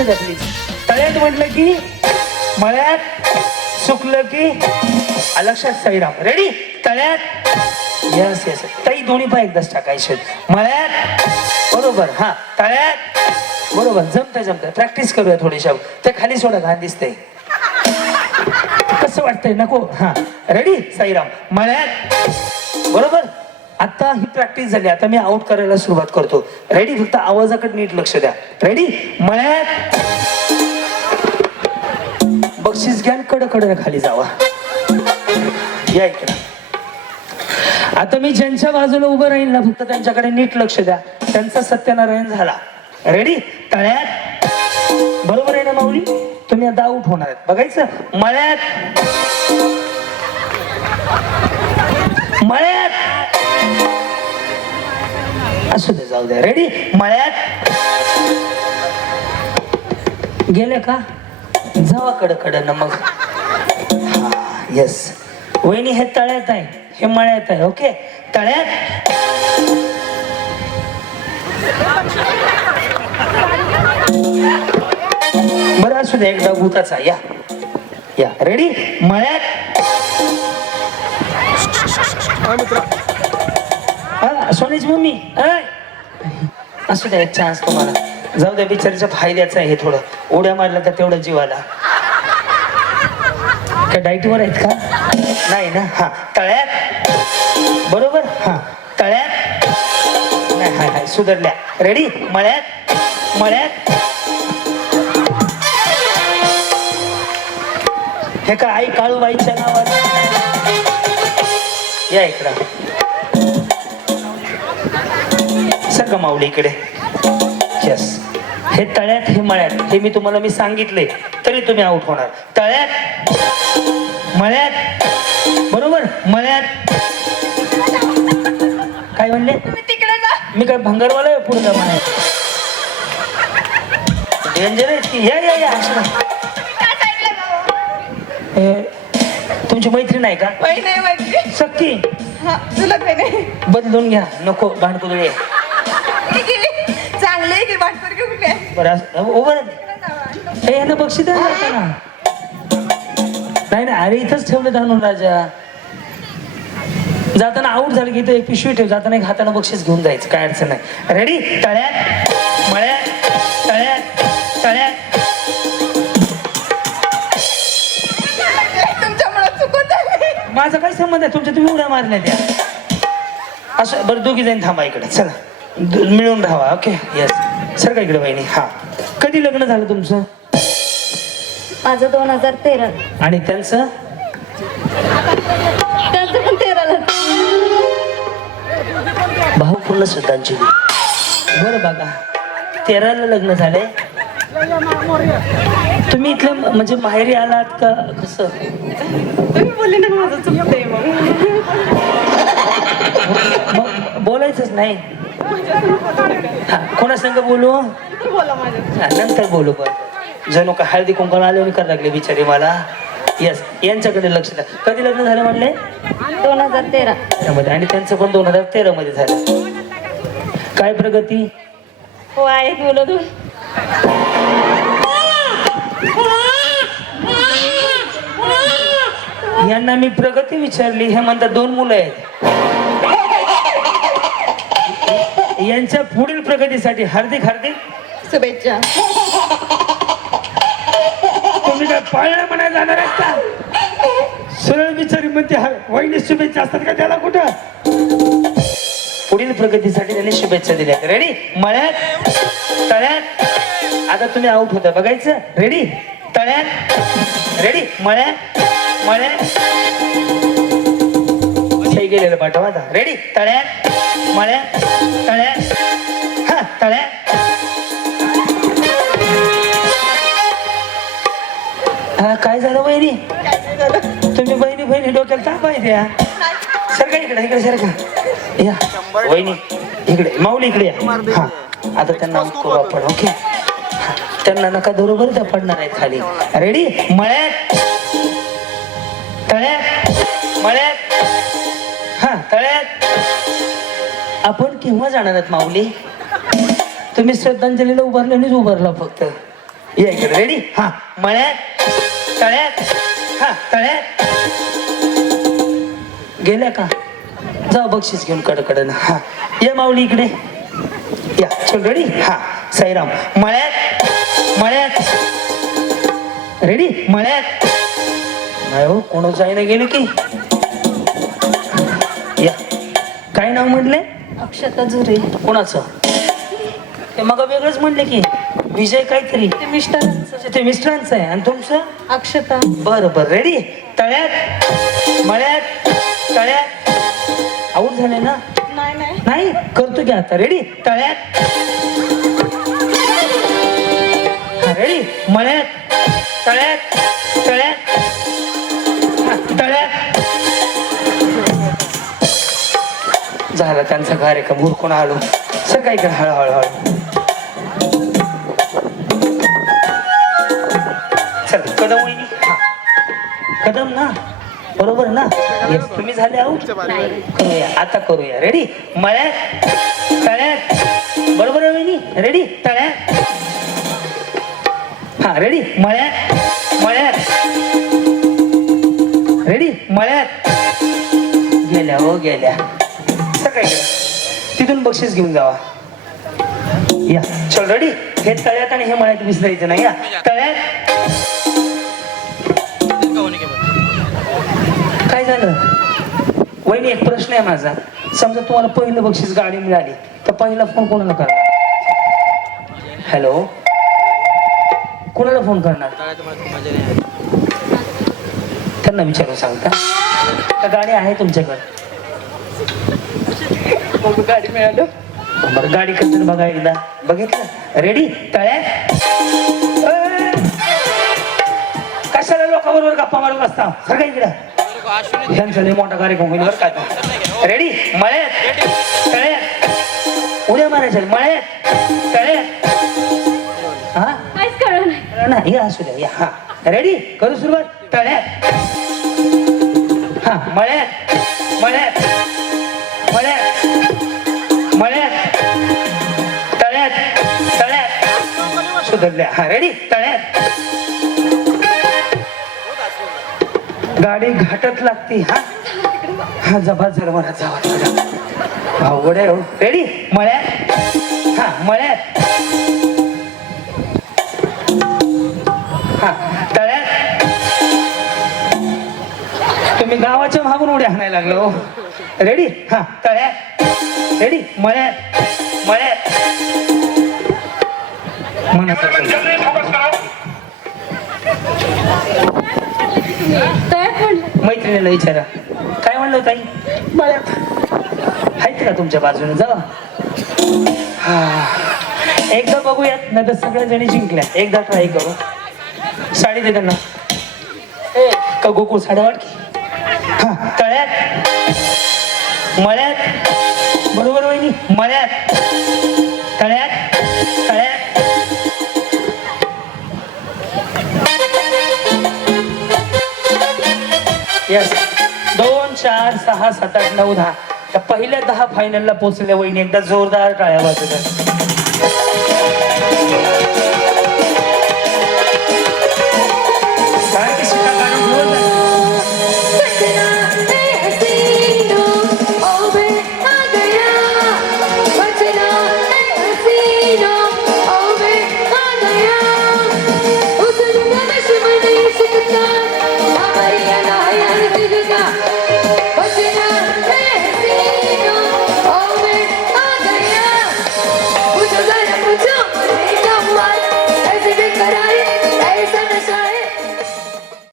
लक्ष द्या प्लीज. तळ्यात म्हटलं की मळ्यात, सुकलं की लक्षात. साईराम रेडी. तळ्यात यस यस. ताई दोन्ही पाय एकदाच टाकायचे. मळ्यात बरोबर. हा तळ्यात बरोबर. जमतंय. प्रॅक्टिस करूया थोडीशा. ते खाली सोडा, घाण दिसतंय. कसं वाटतंय? नको. हा रेडी. साईराम मळ्यात बरोबर. आता ही प्रॅक्टिस झाली. आता मी आउट करायला सुरुवात करतो. रेडी. फक्त आवाजाकडे नीट लक्ष द्या. रेडी. मळ्यात बक्षीस घ्या, कडकडे खाली जावा. या इकडे. आता मी ज्यांच्या बाजूला उभं राहील ना, फक्त त्यांच्याकडे नीट लक्ष द्या. त्यांचा सत्यनारायण झाला. रेडी. तळ्यात बरोबर आहे ना माऊली? तुम्ही आता आउट होणार आहेत. बघायचं. मळ्यात असू दे, जाऊ द्या. रेडी. मळ्यात गेले का? जावा कडकडं मग. हा येस. वहिनी हे तळ्यात आहे, हे मळ्यात आहे. ओके. तळ्यात बरं असू दे. एकदा भूताचा. या रेडी. मळ्यात सोनीची मम्मी असू द्या. एक चान्स तुम्हाला. जाऊ द्या, बिचारीच्या फायद्याचं आहे हे. थोडं उड्या मारला तर तेवढं जीवाला. काय डाईटवर आहेत का? नाही ना. हा तळ्यात बरोबर. हा तळ्यात नाही. हाय सुधारल्या. रेडी. मळ्यात हे का आई काळूबाईच्या नावात. या इकडं. सगळं माऊली इकडे. यस. हे तळ्यात, हे मळ्यात. हे मी सांगितले तरी तुम्ही आउट होणार. तळ्यात मळ्यात बरोबर. मळ्यात काय म्हणले? तिकडे जा. मी काय भंगारवाला आहे? पुढे जा म्हणाय. डेंजर आहे की. या तुमची मैत्रीण आहे का? नाही सक्की. तुला काही नाही. बदलून घ्या. नको भांडकुदळे. चांगले आहे की वाटपर घेऊन काय. बरं उभं यांना बक्षीस द्या ना. नाही अरे इथंच ठेवलं आणून राजा. जाताना आऊट झालं की इथं एक पिशवी ठेव. जाताना एक हाताने बक्षीस घेऊन जायचं. काय अडचण नाही. रेडी. तळ्यात तुमच्यामुळे चुकून झाली. माझा काय संबंध आहे? तुमच्या तुम्ही उड्या मारल्या त्या. असं बरं दोघी जण थांबा इकडे. चला मिळून राहा. ओके. येस. सर का इकडे बहिणी. हा कधी लग्न झालं तुमचं? माझं 2013. आणि त्यांचं पण 13ला. भाऊ पूर्ण श्रद्धांची. बरं बघा 13ला लग्न झालंय. तुम्ही इथलं म्हणजे माहेरी आलात का कसं? तुम्ही बोलले ना माझं चुकतंय. मग बोलायचंच नाही. हा कोणा संग बोलू? बोला माझ्या. नंतर बोलू. पण जणू का हळदी कुंकण आले करायला लागले बिचारी मला. यस. यांच्याकडे लक्ष द्या. कधी लग्न झालं म्हणले? 2013 मध्ये. आणि त्यांचं पण 2013 मध्ये झालं. काय प्रगती? हो आहे. बोलत यांना मी प्रगती विचारली. हे म्हणतात 2 मुलं आहेत. यांच्या पुढील प्रगतीसाठी हार्दिक शुभेच्छा. तुम्ही काय पाळणा म्हणायला जाणार आहेत का? सरळ विचारी म्हणते वहिनी शुभेच्छा असतात का त्याला? कुठं पुढील प्रगतीसाठी त्यांनी शुभेच्छा दिल्या. रेडी. मळ्यात आता तुम्ही आउट होता. बघायचं. रेडी. तळ्यात रेडी. मळ्यात सही गेलेलं पाठवा. आता रेडी. तळ्यात हा तळ्यात. हा काय झालं वहिनी? तुम्ही बहिणी डोक्याला ताप आहे द्या. सर का इकडे सर का. या वहिनी इकडे. माऊली इकडे या. हा आता त्यांना करू आपण. ओके. त्यांना नका बरोबर त्या पडणार आहेत खाली. रेडी. मळ्यात हा तळ्यात. आपण केव्हा जाणार आहेत माऊली? तुम्ही श्रद्धांजलीला उभारल्यानेच उभारला फक्त. या इकडे रेडी हा मळ्यात तळ्यात हा तळ्यात गेल्या का जाऊ बक्षीस घेऊन कडकडन हा ये माऊली इकडे या चल रेडी हा साईराम मळ्यात मळ्यात रेडी मळ्यात नाही हो कोणाचं आहे ना गेले की या काय नाव म्हणले अक्षता झुरे. कोणाचं ते मग वेगळंच म्हणले की विजय काहीतरी ते मिस्टरांचं. ते मिस्टरांचं आहे आणि तुमचं अक्षता. बरं बरं रेडी तळ्यात मळ्यात तळ्यात आऊट झाले ना नाही नाही नाही करतो की आता रेडी तळ्यात रेडी मळ्यात तळ्यात तळ्यात हा, तळ्यात झाला त्यांचा कार्यक्रम उरकून आलो सकाळी कर हळूहळू चल कदम वहिनी हा. कदम ना बरोबर ना येस तुम्ही झाले आहोत करूया आता करूया रेडी मळ्यात तळ्यात बरोबर आहे वहिनी रेडी तळ्यात हा रेडी मळ्यात मळ्यात रेडी मळ्यात गेल्या हो गेल्या सकाळी गेल्या तिथून बक्षीस घेऊन जावा या चल रेडी हे तळ्यात आणि हे मळ्यात विसरायचं नाही या तळ्यात काय झालं वहिनी एक प्रश्न आहे माझा समजा तुम्हाला पहिलं बक्षीस गाडी मिळाली तर पहिला फोन कोणाला करणार हॅलो कोणाला फोन करणार त्यांना विचारून सांगता का गाडी आहे तुमच्याकडे बघू गाडी मिळालं बरं गाडी कसं बघा एकदा बघितलं रेडी तळ्यात कशाला लोकांबरोबर गप्पा मारत असता सगळ्या इकडं ह्यांचा लय मोठा कार्यक्रम होईल बरं काय रेडी मळ्यात तळ्यात उड्या मारायच्या मळ्यात तळ्यात हा काहीच कळलं नाही. ना हे असू द्या या हा रेडी करू सुरुवात तळ्यात हा मळ्यात मळ्यात मळ्यात मळ्यात तळ्यात तळ्यात सुधरल्या हा रेडी तळ्यात गाडी घाटत लागते हा हा जबा जरवरा जावा अवघड आहे हो रेडी मळ्यात हा मळ्यात हा तळ्यात तुम्ही गावाच्या मागून उड्या हाणायला लागलो रेडी हा तळ्यात रेडी मळ्यात मळ्यात तळ्यात म्हणलं. मैत्रिणीला विचारा काय म्हणलं ताई मळ्यात आहेत का तुमच्या बाजूने जा हा एकदा बघूयात नाही तर सगळ्या जणी जिंकल्या एकदा ट्राय करू साडी दे त्यांना ए का गोकुळ साड्या वाट की हा तळ्यात मळ्यात बरोबर वहिनी मळ्यात तळ्यात तळ्यात यस 2 4 6 7 8 9 10 त्या पहिल्या 10 फायनलला पोहोचलेल्या वहिनी एकदा जोरदार टाळ्या वाजवतात